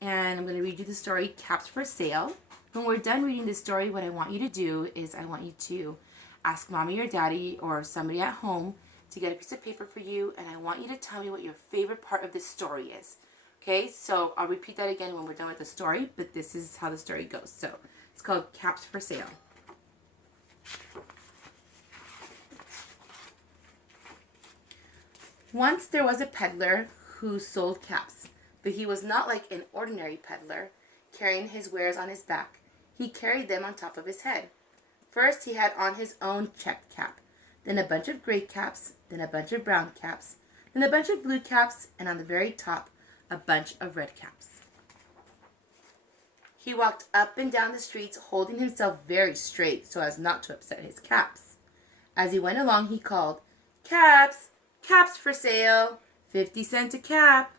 and I'm going to read you the story Caps for Sale. When we're done reading this story, what I want you to do is I want you to ask mommy or daddy or somebody at home to get a piece of paper for you, and I want you to tell me what your favorite part of this story is. Okay, so I'll repeat that again when we're done with the story, but this is how the story goes. So it's called Caps for Sale. Once there was a peddler who sold caps, but he was not like an ordinary peddler, carrying his wares on his back. He carried them on top of his head. First he had on his own checked cap, then a bunch of gray caps, then a bunch of brown caps, then a bunch of blue caps, and on the very top, a bunch of red caps. He walked up and down the streets, holding himself very straight so as not to upset his caps. As he went along, he called, "Caps! Caps for sale! 50 cents a cap!"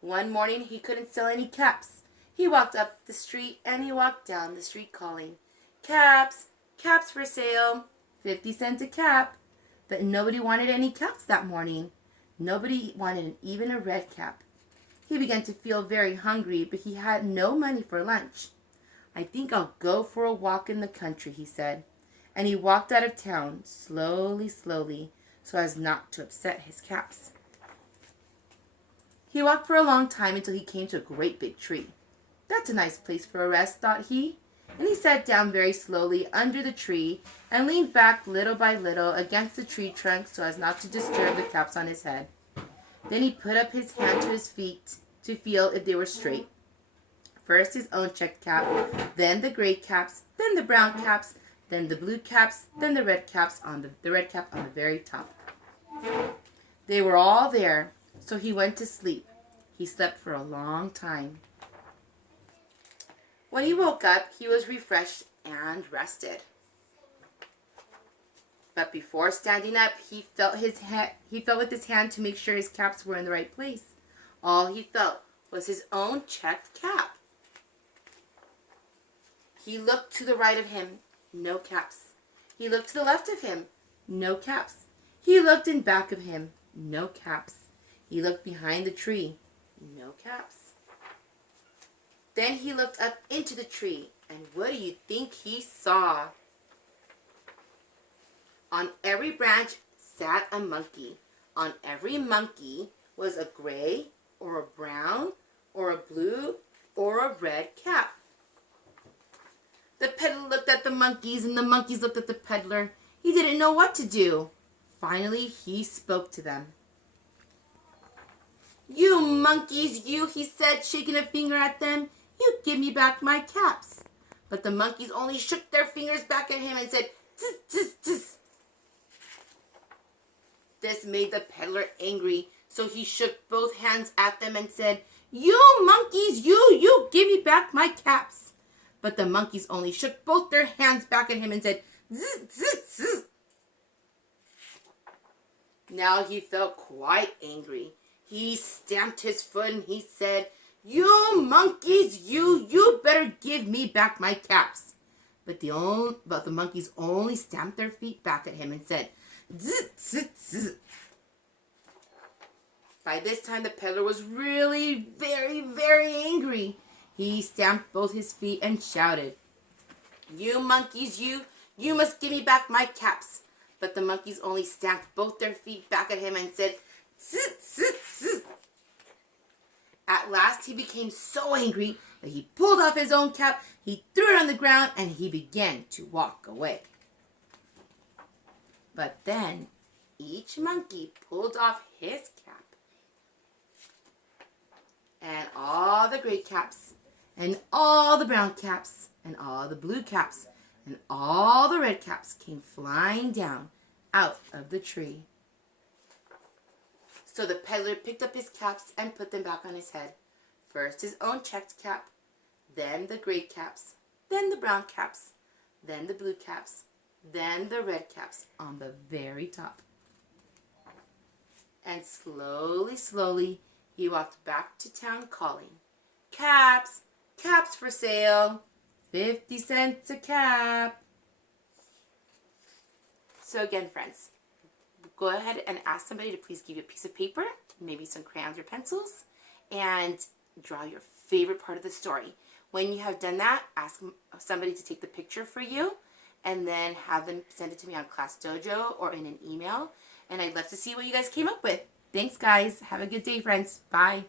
One morning he couldn't sell any caps. He walked up the street and he walked down the street calling, "Caps! Caps for sale! 50 cents a cap!" But nobody wanted any caps that morning. Nobody wanted even a red cap. He began to feel very hungry, but he had no money for lunch. "I think I'll go for a walk in the country," he said. And he walked out of town, slowly, slowly, so as not to upset his caps. He walked for a long time until he came to a great big tree. "That's a nice place for a rest," thought he. And he sat down very slowly under the tree and leaned back little by little against the tree trunk so as not to disturb the caps on his head. Then he put up his hand to his feet to feel if they were straight. First his own checked cap, then the gray caps, then the brown caps, then the blue caps, then the red caps on the red cap on the very top. They were all there, so he went to sleep. He slept for a long time. When he woke up, he was refreshed and rested. But before standing up, he felt with his hand to make sure his caps were in the right place. All he felt was his own checked cap. He looked to the right of him, no caps. He looked to the left of him, no caps. He looked in back of him, no caps. He looked behind the tree, no caps. Then he looked up into the tree, and what do you think he saw? On every branch sat a monkey. On every monkey was a gray or a brown or a blue or a red cap. The peddler looked at the monkeys and the monkeys looked at the peddler. He didn't know what to do. Finally, he spoke to them. "You monkeys, you," he said, shaking a finger at them. "You give me back my caps." But the monkeys only shook their fingers back at him and said, "Tss, tss, tss." This made the peddler angry, so he shook both hands at them and said, "You monkeys, you give me back my caps." But the monkeys only shook both their hands back at him and said, "Zzz, zzz, zzz." Now he felt quite angry. He stamped his foot and he said, "You monkeys, you better give me back my caps." But the monkeys only stamped their feet back at him and said, "Zzz, zzz, zzz." By this time the peddler was really very, very angry. He stamped both his feet and shouted, "You monkeys, you must give me back my caps." But the monkeys only stamped both their feet back at him and said, "Zzz, zzz, zzz." At last he became so angry that he pulled off his own cap, he threw it on the ground, and he began to walk away. But then each monkey pulled off his cap. And all the gray caps, and all the brown caps, and all the blue caps, and all the red caps came flying down out of the tree. So the peddler picked up his caps and put them back on his head. First his own checked cap, then the gray caps, then the brown caps, then the blue caps, then the red caps on the very top. And slowly, slowly, he walked back to town calling, "Caps! Caps for sale! 50 cents a cap!" So again, friends, go ahead and ask somebody to please give you a piece of paper, maybe some crayons or pencils, and draw your favorite part of the story. When you have done that, ask somebody to take the picture for you and then have them send it to me on Class Dojo or in an email. And I'd love to see what you guys came up with. Thanks, guys. Have a good day, friends. Bye.